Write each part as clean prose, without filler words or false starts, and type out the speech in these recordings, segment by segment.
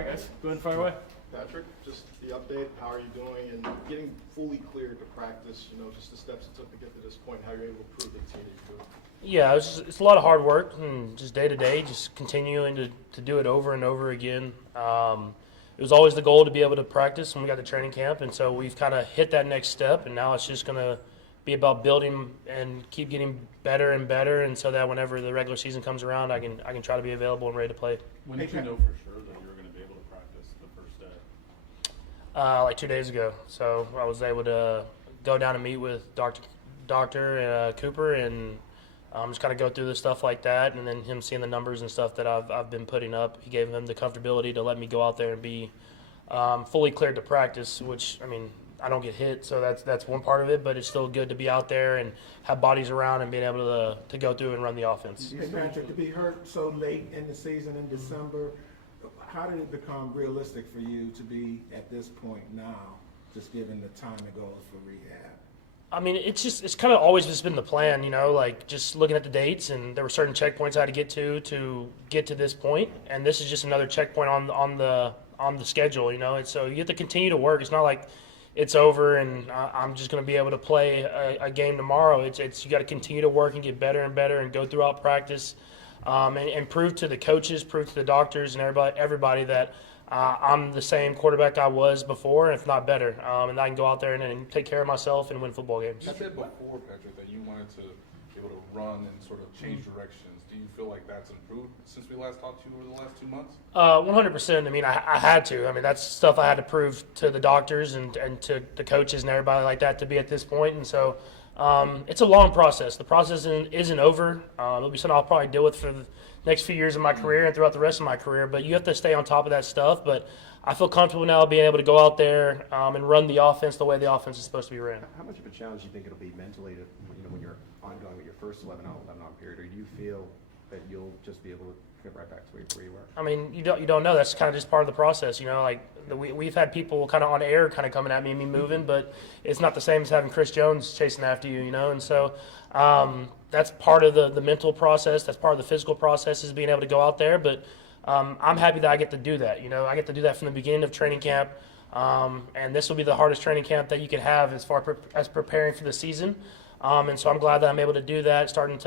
right, guys. Go ahead and fire away. Patrick, just the update, how are you doing, and getting fully cleared to practice, just the steps it took to get to this point, how you're able to prove that you need to do it. Yeah, it's a lot of hard work and just day to day, just continuing to do it over and over again. It was always the goal to be able to practice when we got to training camp, and so we've kind of hit that next step, and now it's just going to be about building and keep getting better and better, and so that whenever the regular season comes around, I can try to be available and ready to play. When did you know for sure that you were going to be able to practice the first day? Like 2 days ago. So I was able to go down and meet with Dr. Cooper and just kind of go through the stuff like that, and then him seeing the numbers and stuff that I've been putting up. He gave him the comfortability to let me go out there and be fully cleared to practice, which, I mean, I don't get hit, so that's one part of it, but it's still good to be out there and have bodies around and being able to go through and run the offense. Hey, Patrick, to be hurt so late in the season in December, how did it become realistic for you to be at this point now, just given the time it goes for rehab? I mean, it's kind of always just been the plan, like just looking at the dates, and there were certain checkpoints I had to get to this point, and this is just another checkpoint on the schedule, and so you get to continue to work. It's not like it's over and I'm just going to be able to play a game tomorrow. It's you got to continue to work and get better and better and go throughout practice, and prove to the coaches, prove to the doctors and everybody that I'm the same quarterback I was before, if not better, and I can go out there and take care of myself and win football games. You said before, Patrick, that you wanted to be able to run and sort of change directions. Do you feel like that's improved since we last talked to you over the last 2 months? 100%. I mean, I had to. I mean, that's stuff I had to prove to the doctors and to the coaches and everybody like that to be at this point. And so it's a long process. The process isn't over. It'll be something I'll probably deal with for the next few years of my career and throughout the rest of my career. But you have to stay on top of that stuff. But I feel comfortable now being able to go out there and run the offense the way the offense is supposed to be ran. How much of a challenge do you think it'll be mentally when you're ongoing with your first 11 on period, or do you feel that you'll just be able to get right back to where you were? I mean, you don't know. That's kind of just part of the process, like we've had people kind of on air kind of coming at me moving, but it's not the same as having Chris Jones chasing after you, and so that's part of the mental process. That's part of the physical process is being able to go out there, but I'm happy that I get to do that. I get to do that from the beginning of training camp, and this will be the hardest training camp that you could have as far as preparing for the season. And so I'm glad that I'm able to do that starting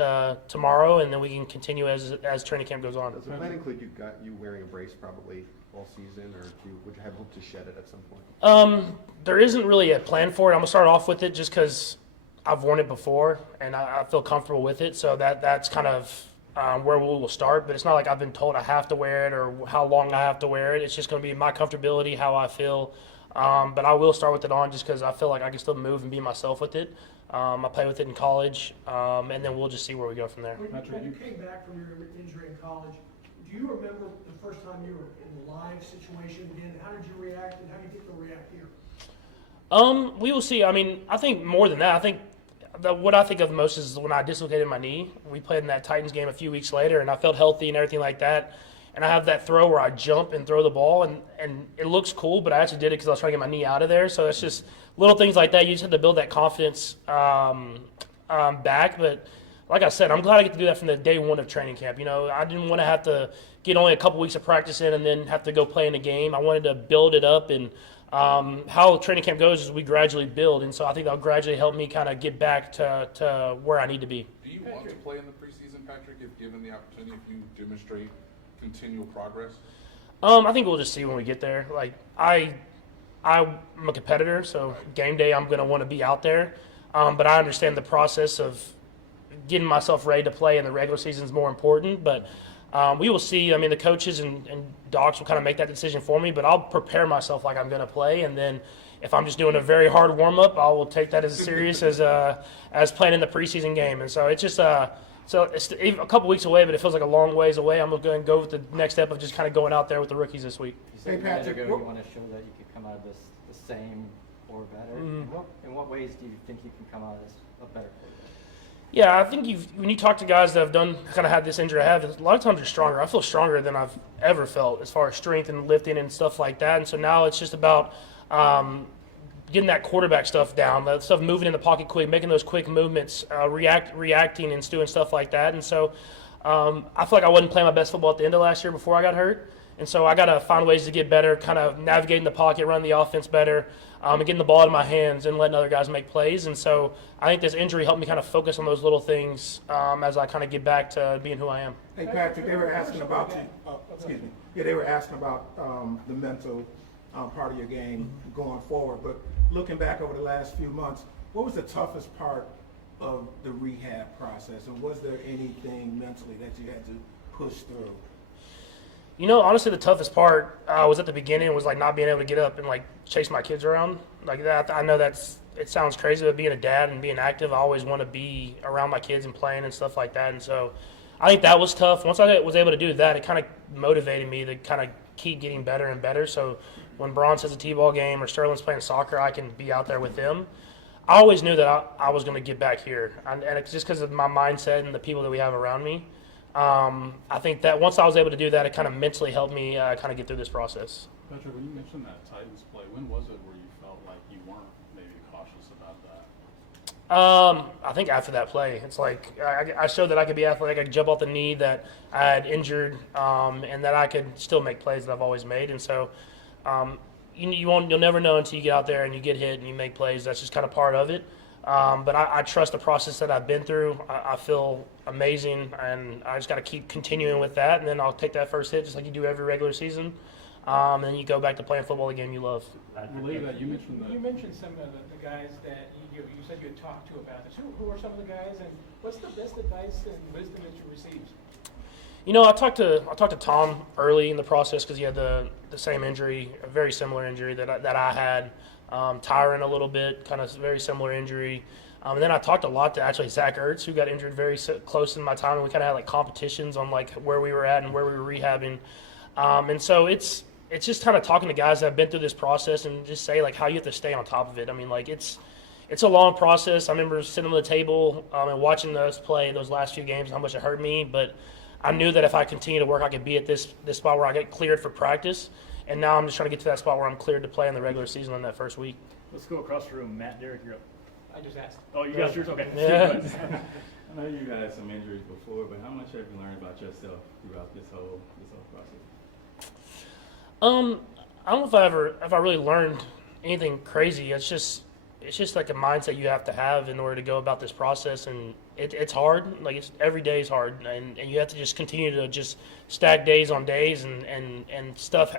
tomorrow, and then we can continue as training camp goes on. Does the plan include you wearing a brace probably all season, or would you have hoped to shed it at some point? There isn't really a plan for it. I'm going to start off with it just because I've worn it before, and I feel comfortable with it. So that's kind of where we will start. But it's not like I've been told I have to wear it or how long I have to wear it. It's just going to be my comfortability, how I feel. But I will start with it on just because I feel like I can still move and be myself with it. I play with it in college, and then we'll just see where we go from there. When you came back from your injury in college, do you remember the first time you were in a live situation again? How did you react, and how do you think you'll react here? We will see. I mean, I think more than that. I think what I think of most is when I dislocated my knee. We played in that Titans game a few weeks later, and I felt healthy and everything like that. And I have that throw where I jump and throw the ball, and it looks cool, but I actually did it because I was trying to get my knee out of there. So it's just little things like that. You just have to build that confidence back. But like I said, I'm glad I get to do that from the day one of training camp. I didn't want to have to get only a couple weeks of practice in and then have to go play in a game. I wanted to build it up, and how training camp goes is we gradually build. And so I think that'll gradually help me kind of get back to where I need to be. Do you want to play in the preseason, Patrick, if given the opportunity, if you demonstrate continual progress? I think we'll just see when we get there. Like I'm a competitor, so game day I'm going to want to be out there. But I understand the process of getting myself ready to play in the regular season is more important. But we will see. I mean, the coaches and docs will kind of make that decision for me. But I'll prepare myself like I'm going to play, and then if I'm just doing a very hard warm up, I will take that as serious as playing in the preseason game. And so it's just So it's a couple weeks away, but it feels like a long ways away. I'm going to go with the next step of just kind of going out there with the rookies this week. You said Hey, Patrick, you want to show that you could come out of this the same or better. In what ways do you think you can come out of this a better quarterback? Yeah, I think when you talk to guys that have kind of had this injury I have, a lot of times you're stronger. I feel stronger than I've ever felt as far as strength and lifting and stuff like that. And so now it's just about getting that quarterback stuff down, that stuff moving in the pocket quick, making those quick movements, reacting and doing stuff like that. And so I feel like I wasn't playing my best football at the end of last year before I got hurt. And so I got to find ways to get better, kind of navigating the pocket, running the offense better, and getting the ball in my hands and letting other guys make plays. And so I think this injury helped me kind of focus on those little things as I kind of get back to being who I am. Hey, Patrick, they were asking about you. Excuse me. Yeah, they were asking about the mental part of your game going forward. But looking back over the last few months, what was the toughest part of the rehab process, and was there anything mentally that you had to push through? You know, honestly, the toughest part was at the beginning was like not being able to get up and like chase my kids around like that. I know it sounds crazy, but being a dad and being active, I always want to be around my kids and playing and stuff like that. And so I think that was tough. Once I was able to do that, it kind of motivated me to kind of keep getting better and better. So when Bronze has a T-ball game or Sterling's playing soccer, I can be out there with them. I always knew that I was going to get back here, and it's just because of my mindset and the people that we have around me. I think that once I was able to do that, it kind of mentally helped me kind of get through this process. Patrick, when you mentioned that Titans play, when was it where you felt like you weren't maybe cautious about that? I think after that play, it's like I showed that I could be athletic, I could jump off the knee that I had injured, and that I could still make plays that I've always made. And so you'll never know until you get out there and you get hit and you make plays. That's just kind of part of it. But I trust the process that I've been through. I feel amazing, and I just got to keep continuing with that, and then I'll take that first hit just like you do every regular season, and then you go back to playing football the game you love. Relate that, you mentioned You mentioned some of the guys that you said you had talked to about this. Who are some of the guys, and what's the best advice and wisdom that you received? You know, I talked to Tom early in the process because he had the same injury, a very similar injury that I had. Tyron a little bit, kind of very similar injury. And then I talked a lot to actually Zach Ertz, who got injured very close in my time, and we kind of had like competitions on like where we were at and where we were rehabbing. And so it's just kind of talking to guys that have been through this process and just say like how you have to stay on top of it. I mean, like it's a long process. I remember sitting on the table and watching us play those last few games, how much it hurt me, but I knew that if I continue to work, I could be at this spot where I get cleared for practice. And now I'm just trying to get to that spot where I'm cleared to play in the regular season on that first week. Let's go across the room. Matt, Derek, you're up. I just asked. Oh, you got yours? Okay. Yeah. I know you've had some injuries before, but how much have you learned about yourself throughout this whole process? I don't know if I really learned anything crazy. It's just like a mindset you have to have in order to go about this process, and it's hard. Like every day is hard, and you have to just continue to just stack days on days, and stuff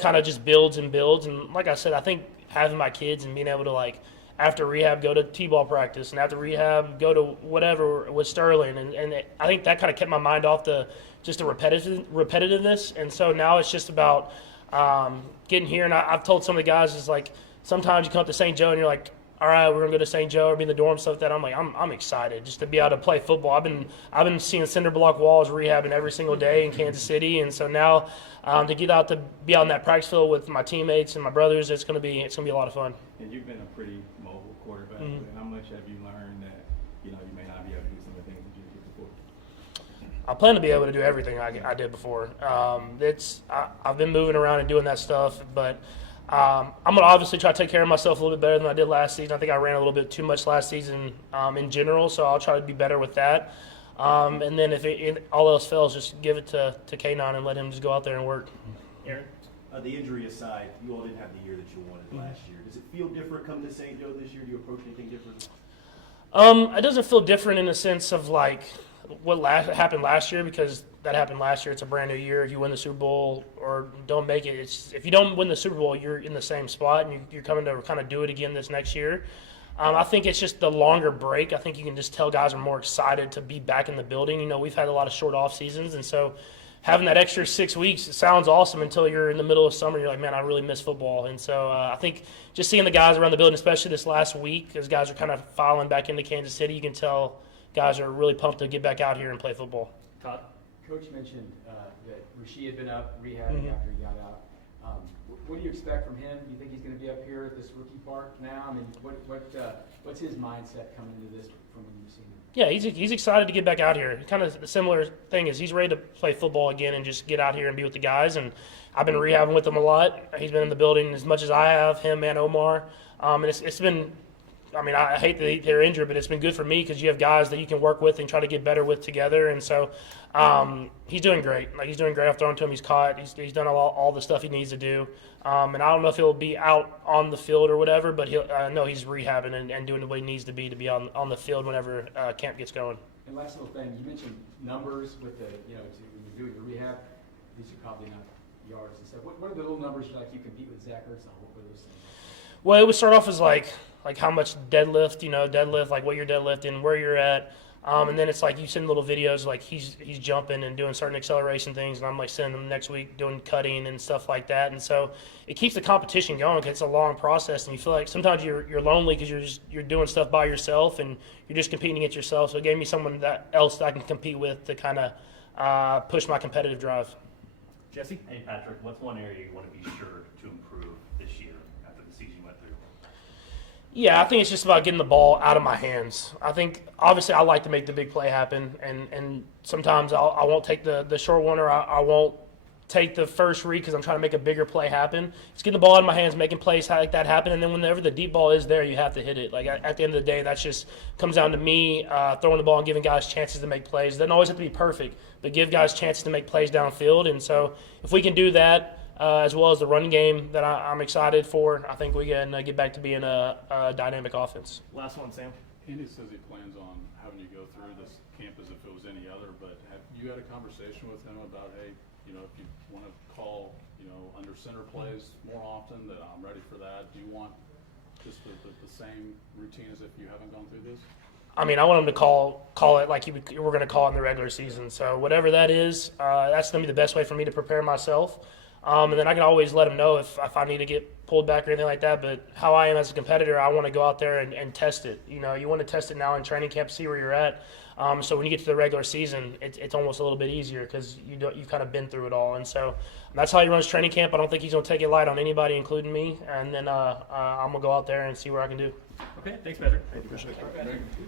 kind of just builds and builds. And like I said, I think having my kids and being able to like after rehab go to T-ball practice and after rehab go to whatever with Sterling, and I think that kind of kept my mind off the repetitiveness. And so now it's just about getting here. And I've told some of the guys, it's like sometimes you come up to St. Joe and you're like, all right, we're gonna go to St. Joe or be in the dorm, stuff like that. I'm like, I'm excited just to be able to play football. I've been seeing cinder block walls rehabbing every single day in Kansas City, and so now to get out to be out in that practice field with my teammates and my brothers, it's gonna be a lot of fun. And you've been a pretty mobile quarterback. Mm-hmm. How much have you learned that you may not be able to do some of the things that you did before? I plan to be able to do everything I did before. I've been moving around and doing that stuff, but I'm going to obviously try to take care of myself a little bit better than I did last season. I think I ran a little bit too much last season in general, so I'll try to be better with that. And then if all else fails, just give it to K9 and let him just go out there and work. Aaron? The injury aside, you all didn't have the year that you wanted last year. Does it feel different coming to St. Joe this year? Do you approach anything different? It doesn't feel different in the sense of like what happened last year, because that happened last year. It's a brand new year. If you win the Super Bowl or don't make it, if you don't win the Super Bowl, you're in the same spot, and you're coming to kind of do it again this next year. I think it's just the longer break. I think you can just tell guys are more excited to be back in the building. You know, we've had a lot of short off seasons, and so having that extra 6 weeks, it sounds awesome until you're in the middle of summer. You're like, man, I really miss football. And so I think just seeing the guys around the building, especially this last week, as guys are kind of filing back into Kansas City, you can tell guys are really pumped to get back out here and play football. Todd? Coach mentioned that Rasheed had been up rehabbing after he got out. What do you expect from him? Do you think he's going to be up here at this rookie park now? I mean, what's his mindset coming into this from when you've seen him? Yeah, he's excited to get back out here. Kind of the similar thing is he's ready to play football again and just get out here and be with the guys. And I've been rehabbing with him a lot. He's been in the building as much as I have, him and Omar. And it's been I mean, I hate that they're injured, but it's been good for me because you have guys that you can work with and try to get better with together. And so he's doing great. Like, he's doing great. I've thrown to him. He's caught. He's done all the stuff he needs to do. And I don't know if he'll be out on the field or whatever, but I know he's rehabbing and doing what he needs to be on the field whenever camp gets going. And last little thing, you mentioned numbers with the, when you're doing your rehab, these are probably not yards and stuff. What are the little numbers like you compete with Zach Ertz on? What were those things? Well, it would start off as like how much deadlift, like what you're deadlifting, where you're at. And then it's like you send little videos like he's jumping and doing certain acceleration things, and I'm like sending them next week doing cutting and stuff like that. And so it keeps the competition going because it's a long process, and you feel like sometimes you're lonely because you're doing stuff by yourself and you're just competing against yourself. So it gave me someone else that I can compete with to kind of push my competitive drive. Jesse? Hey, Patrick, what's one area you want to be sure to improve this year after the season you went through? Yeah, I think it's just about getting the ball out of my hands. I think, obviously, I like to make the big play happen, and sometimes I won't take the short one, or I won't take the first read because I'm trying to make a bigger play happen. It's getting the ball out of my hands, making plays like that happen, and then whenever the deep ball is there, you have to hit it. Like, at the end of the day, that just comes down to me throwing the ball and giving guys chances to make plays. It doesn't always have to be perfect, but give guys chances to make plays downfield. And so if we can do that, as well as the running game that I'm excited for, I think we can get back to being a dynamic offense. Last one, Sam. Andy says he plans on having you go through this camp as if it was any other, but have you had a conversation with him about, hey, if you want to call, under center plays more often, that I'm ready for that? Do you want just the same routine as if you haven't gone through this? I mean, I want him to call it like we're going to call it in the regular season. So whatever that is, that's going to be the best way for me to prepare myself. And then I can always let him know if I need to get pulled back or anything like that. But how I am as a competitor, I want to go out there and test it. You want to test it now in training camp, see where you're at. So when you get to the regular season, it's almost a little bit easier because you've kind of been through it all. And so that's how he runs training camp. I don't think he's going to take it light on anybody, including me. And then I'm going to go out there and see where I can do. Okay, thanks, Patrick. Appreciate it. Thank you.